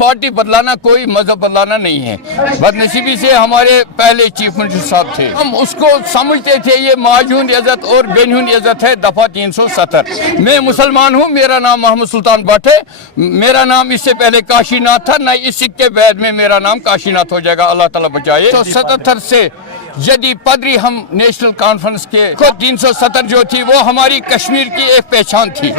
Party बदलाना कोई मजहब बदलाना नहीं है। बदनसीबी से हमारे पहले चीफ मिनिस्टर साहब थे, हम उसको समझते थे ये माजून इज्जत और बेनून इज्जत है, दफा 370। मैं मुसलमान हूँ, मेरा नाम मोहम्मद सुल्तान भट्ट है, मेरा नाम इससे पहले काशीनाथ था, न इस सिक्के बाद में मेरा नाम काशीनाथ हो जाएगा, अल्लाह ताला बचाए। 377 से यदि पदरी हम नेशनल कॉन्फ्रेंस के 370 जो थी वो हमारी कश्मीर की एक पहचान थी।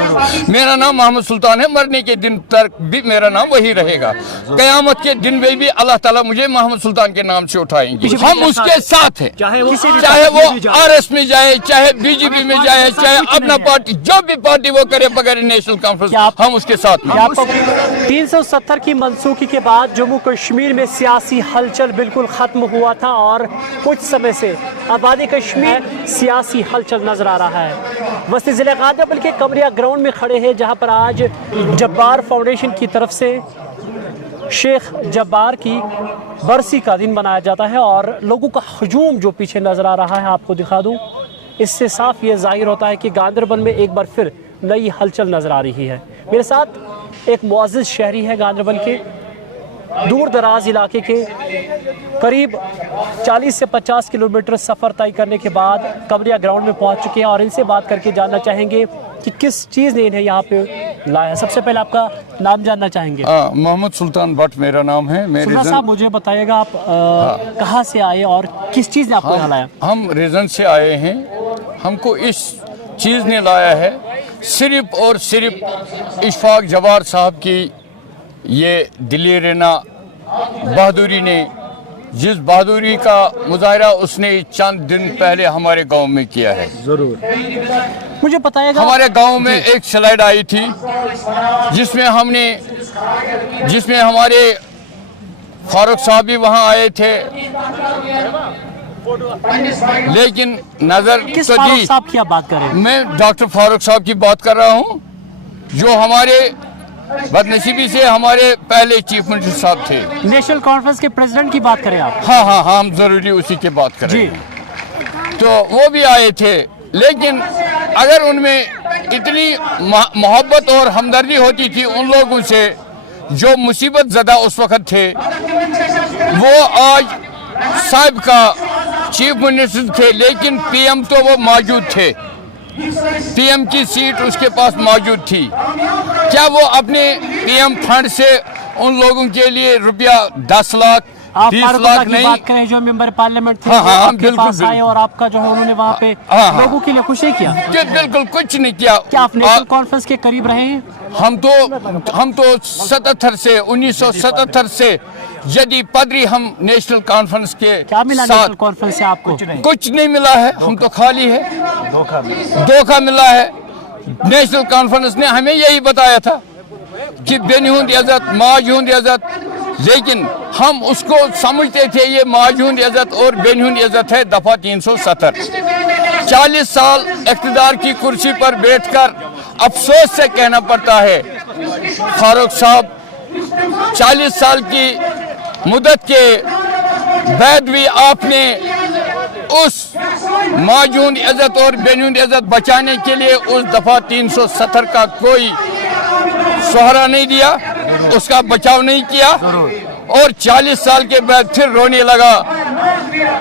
मेरा नाम मोहम्मद सुल्तान है, मरने के दिन तक भी मेरा नाम वही रहेगा, कयामत के दिन में भी अल्लाह ताला मुझे मोहम्मद सुल्तान के नाम से उठाएंगे। हम उसके साथ हैं, चाहे वो आरएस में जाए, चाहे बीजेपी में जाए, चाहे अपना पार्टी, जो भी पार्टी वो करे बगैर नेशनल कॉन्फ्रेंस, हम उसके साथ हैं। 370 की मनसूखी के बाद जम्मू कश्मीर में सियासी हलचल बिल्कुल खत्म हुआ था और कुछ समय से आबादी कश्मीर सियासी हलचल नजर आ रहा है। वस्ती जिले गाजियाबाद के कमरिया ग्राउंड में खड़े हैं, जहां पर आज जब्बार फाउंडेशन की तरफ से शेख जब्बार की बरसी का दिन मनाया जाता है और लोगों का हजूम जो पीछे नजर आ रहा है आपको दिखा दूं, इससे साफ ये जाहिर होता है कि गांदरबल में एक बार फिर नई हलचल नजर आ रही है। मेरे साथ एक मुअज़्ज़िज़ शहरी है गांदरबल के दूर दराज इलाके के, करीब 40 से 50 किलोमीटर सफ़र तय करने के बाद कमरिया ग्राउंड में पहुंच चुके हैं और इनसे बात करके जानना चाहेंगे कि किस चीज़ ने इन्हें यहाँ पे लाया। सबसे पहले आपका नाम जानना चाहेंगे। मोहम्मद सुल्तान भट्ट मेरा नाम है। सुल्तान साहब, मुझे बताइएगा आप कहाँ से आए और किस चीज़ ने आपको यहाँ लाया? हम रीजन से आए हैं, हमको इस चीज़ ने लाया है सिर्फ और सिर्फ इशफाक जब्बार साहब की ये दिलेरना बहादुरी ने, जिस बहादुरी का मुजाहरा उसने चंद दिन पहले हमारे गांव में किया है। जरूर मुझे बताइएगा। हमारे गांव में एक स्लाइड आई थी जिसमें हमारे फारूक साहब भी वहां आए थे, लेकिन नजर किस तो फारूक दी। साहब की आप बात कर रहे हैं? मैं डॉक्टर फारूक साहब की बात कर रहा हूं, जो हमारे बदनसीबी से हमारे पहले चीफ मिनिस्टर साहब थे। नेशनल कॉन्फ्रेंस के प्रेसिडेंट की बात करें आप? हाँ, हम जरूरी उसी की बात करें जी। तो वो भी आए थे, लेकिन अगर उनमें इतनी मोहब्बत और हमदर्दी होती थी उन लोगों से जो मुसीबत ज़दा उस वक़्त थे, वो आज साहब का चीफ मिनिस्टर थे, लेकिन पीएम तो वो मौजूद थे, पीएम की सीट उसके पास मौजूद थी। क्या वो अपने पीएम फंड से उन लोगों के लिए रुपया 10 लाख 20 लाख नहीं? बात करें जो मेंबर पार्लियामेंट थे, हाँ, आपके पास आए और आपका जो है उन्होंने वहाँ पे लोगों के लिए कुछ नहीं किया? बिल्कुल कुछ नहीं किया। क्या आप नेशनल कॉन्फ्रेंस के करीब रहे हैं? हम तो 1977 से यदि पदरी हम नेशनल कॉन्फ्रेंस के क्या मिला नेशनल कॉन्फ्रेंस से आपको? कुछ नहीं मिला है, हम तो खाली है, धोखा मिला है। नेशनल कॉन्फ्रेंस ने हमें यही बताया था कि बेनून इज्जत माजून इज्जत, लेकिन हम उसको समझते थे ये माजून इज्जत और बेनून इज्जत है, दफा 370। 40 साल इख्तिदार की कुर्सी पर बैठकर अफसोस से कहना पड़ता है, फारूक साहब 40 साल की मुद्दत के बाद भी आपने उस माजून इज्जत और बेनून इज्जत बचाने के लिए उस दफा 370 का कोई सहारा नहीं दिया, उसका बचाव नहीं किया, और 40 साल के बाद फिर रोने लगा।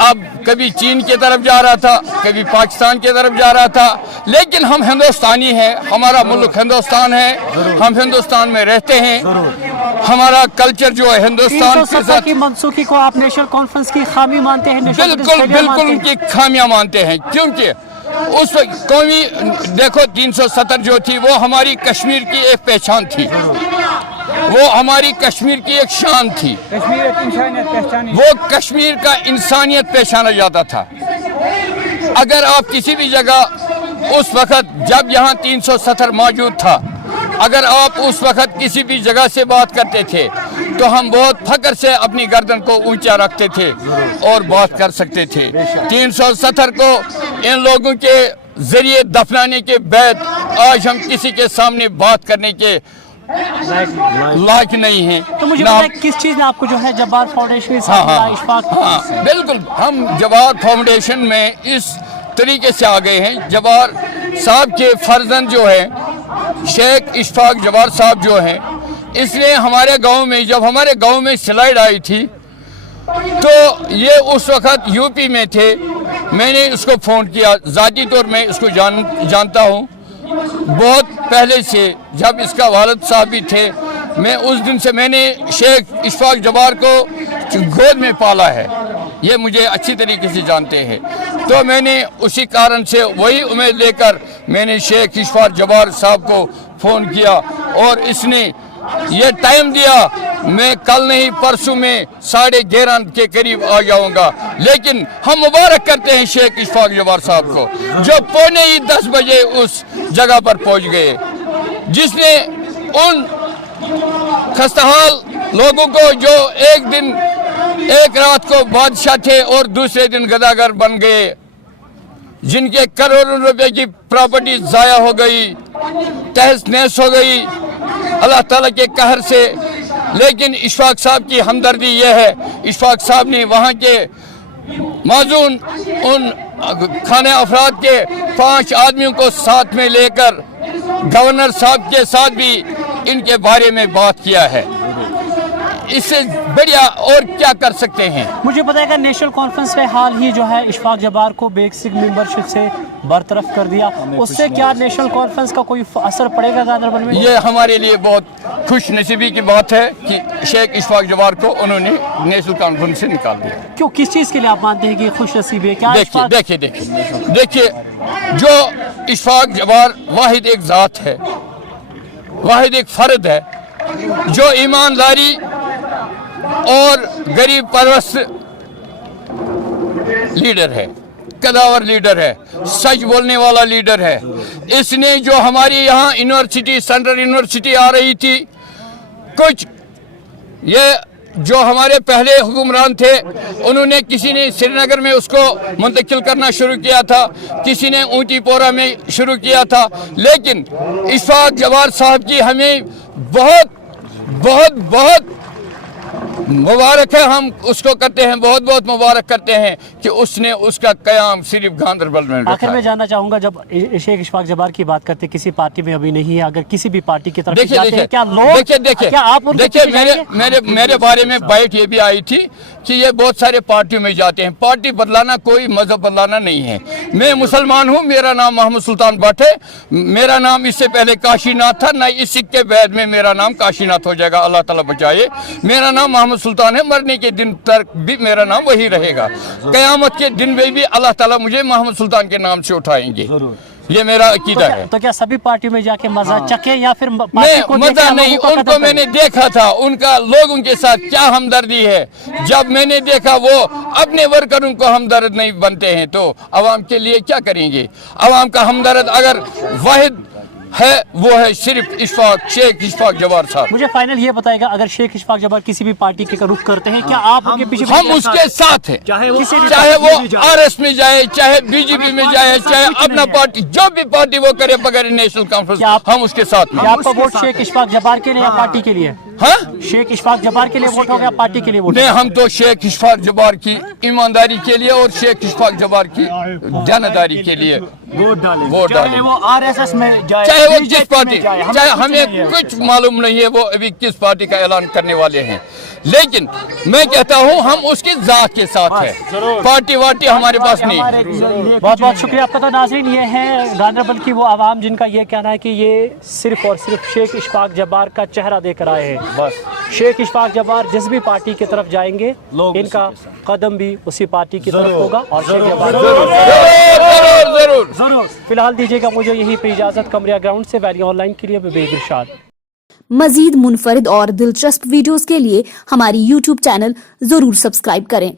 अब कभी चीन की तरफ जा रहा था, कभी पाकिस्तान की तरफ जा रहा था, लेकिन हम हिंदुस्तानी हैं, हमारा मुल्क हिंदुस्तान है, हम हिंदुस्तान में रहते हैं, हमारा कल्चर जो है हिंदुस्तान के साथ। की मनसूखी को आप नेशनल कॉन्फ्रेंस की खामी मानते हैं? बिल्कुल उनकी खामियां मानते हैं, क्योंकि उस वक्त कौमी देखो 370 जो थी वो हमारी कश्मीर की एक पहचान थी, वो हमारी कश्मीर की एक शान थी, वो कश्मीर का इंसानियत पहचाना जाता था। अगर आप किसी भी जगह उस वक्त जब यहाँ 370 मौजूद था, अगर आप उस वक्त किसी भी जगह से बात करते थे तो हम बहुत फख्र से अपनी गर्दन को ऊंचा रखते थे और बात कर सकते थे। 370 को इन लोगों के जरिए दफनाने के बाद आज हम किसी के सामने बात करने के लायक नहीं है। तो मुझे बताइए किस चीज़ ने आपको जो है जब्बार फाउंडेशन के साथ हाँ, बिल्कुल हम जब्बार फाउंडेशन में इस तरीके से आ गए हैं। जब्बार साहब के फर्जंद जो है शेख इशफाक जब्बार साहब जो हैं, इसने हमारे गांव में, जब हमारे गांव में स्लाइड आई थी तो ये उस वक्त यूपी में थे। मैंने उसको फ़ोन किया, ज़ाती तौर में इसको जानता हूँ बहुत पहले से, जब इसका वालिद साहब भी थे। मैं उस दिन से मैंने शेख इशफाक जबार को गोद में पाला है, ये मुझे अच्छी तरीके से जानते हैं। तो मैंने उसी कारण से वही उम्मीद लेकर मैंने शेख इशफाक जबार साहब को फ़ोन किया और इसने ये टाइम दिया, मैं कल नहीं परसों में 11:30 के करीब आ जाऊंगा। लेकिन हम मुबारक करते हैं शेख इशफाक जबार साहब को, जो 9:45 बजे उस जगह पर पहुंच गए, जिसने उन खस्ताहाल लोगों को जो एक दिन एक रात को बादशाह थे और दूसरे दिन गदागर बन गए, जिनके करोड़ों रुपए की प्रॉपर्टी ज़ाया हो गई, तहस नहस हो गई अल्लाह ताला के कहर से। लेकिन इशफाक साहब की हमदर्दी यह है, इशफाक साहब ने वहाँ के माजून उन खाने अफराद के 5 आदमियों को साथ में लेकर गवर्नर साहब के साथ भी इनके बारे में बात किया है। इससे बढ़िया और क्या कर सकते हैं। मुझे पता है कि नेशनल कॉन्फ्रेंस में हाल ही जो है इशफाक जबार को बेसिक मेंबरशिप से बरतरफ कर दिया, उससे क्या नेशनल कॉन्फ्रेंस का कोई असर पड़ेगा गांधरबल में? ये हमारे लिए बहुत खुश नसीबी की बात है कि शेख इशफाक जबार को उन्होंने नेशनल कॉन्फ्रेंस से निकाल दिया। क्यों, किस चीज़ के लिए आप मानते हैं कि खुश नसीबी है? क्या देखिए जो इशफाक जबार वाहिद एक ज़ात है, वाहिद एक फ़र्द है जो ईमानदारी और गरीब परवस्त लीडर है, कदावर लीडर है, सच बोलने वाला लीडर है। इसने जो हमारी यहाँ यूनिवर्सिटी, सेंट्रल यूनिवर्सिटी आ रही थी, कुछ ये जो हमारे पहले हुक्मरान थे उन्होंने, किसी ने श्रीनगर में उसको मुंतकिल करना शुरू किया था, किसी ने ऊंची पोरा में शुरू किया था। लेकिन इशफाक जबार साहब की हमें बहुत बहुत बहुत मुबारक है, हम उसको करते हैं, बहुत बहुत मुबारक करते हैं कि उसने उसका क़याम सिर्फ गांधरबल में रखा। आखिर में जानना चाहूँगा, जब शेख इशफाक जबार की बात करते, किसी पार्टी में अभी नहीं है, अगर किसी भी पार्टी की तरफ जाते हैं, क्या लोग क्या आप मेरे बारे में बाइट ये भी आई थी कि ये बहुत सारे पार्टियों में जाते हैं। पार्टी बदलाना कोई मजहब बदलाना नहीं है। मैं मुसलमान हूँ, मेरा नाम मोहम्मद सुल्तान भट्ट है, मेरा नाम इससे पहले काशीनाथ था, न इस सिक्के बैद में मेरा नाम काशीनाथ हो जाएगा, अल्लाह ताला बचाए। मेरा नाम मोहम्मद सुल्तान है, मरने के दिन तक भी मेरा नाम वही रहेगा। क़यामत के दिन में भी अल्लाह ताला मुझे मोहम्मद सुल्तान के नाम से उठाएंगे, ये मेरा अकीदा है। तो क्या सभी पार्टियों में जाके मजा चखे या फिर मजा नहीं? उनको मैंने देखा था, उनका लोगों के साथ क्या हमदर्दी है। जब मैंने देखा वो अपने वर्करों को हमदर्द नहीं बनते हैं तो अवाम के लिए क्या करेंगे? अवाम का हमदर्द अगर वाहिद है वो है सिर्फ शेख इशफाक जबार साहब। मुझे फाइनल ये बताएगा, अगर शेख इशफाक जबार किसी भी पार्टी के रुख करते हैं, क्या आप उनके पीछे? हम उसके साथ हैं, चाहे वो आरएस में जाए, चाहे बीजेपी में जाए, चाहे अपना पार्टी, जो भी पार्टी वो करे बगैर नेशनल कॉन्फ्रेंस, हम उसके साथ हैं। आपका वोट शेख इशफाक जबार के लिए या पार्टी के लिए? हाँ, शेख इशफाक जबार के लिए वोट होगा, पार्टी के लिए वोट? नहीं, हम तो शेख इशफाक जबार की ईमानदारी के लिए और शेख इशफाक जबार की जानदारी के लिए वोट डालें। वो आरएसएस में जाए, चाहे वो जिस पार्टी, चाहे हमें कुछ मालूम नहीं है वो अभी किस पार्टी का ऐलान करने वाले हैं। लेकिन मैं कहता हूँ हम उसकी जात के साथ है, पार्टी वार्टी हमारे पास नहीं है। बहुत बहुत शुक्रिया आपका। तो नाज़रीन, ये है गांधरबल की वो आवाम जिनका ये कहना है कि ये सिर्फ और सिर्फ शेख इशफाक जबार का चेहरा देकर आए हैं। बस शेख इशफाक जबार जिस भी पार्टी की तरफ जाएंगे, इनका कदम भी उसी पार्टी की तरफ होगा। और शेख जबार जरूर। फिलहाल दीजिएगा मुझे यही पे इजाज़त। कमरिया ग्राउंड से वैली ऑनलाइन के लिए बेग इरशाद। मजीद मुनफरिद और दिलचस्प वीडियोस के लिए हमारी YouTube चैनल जरूर सब्सक्राइब करें।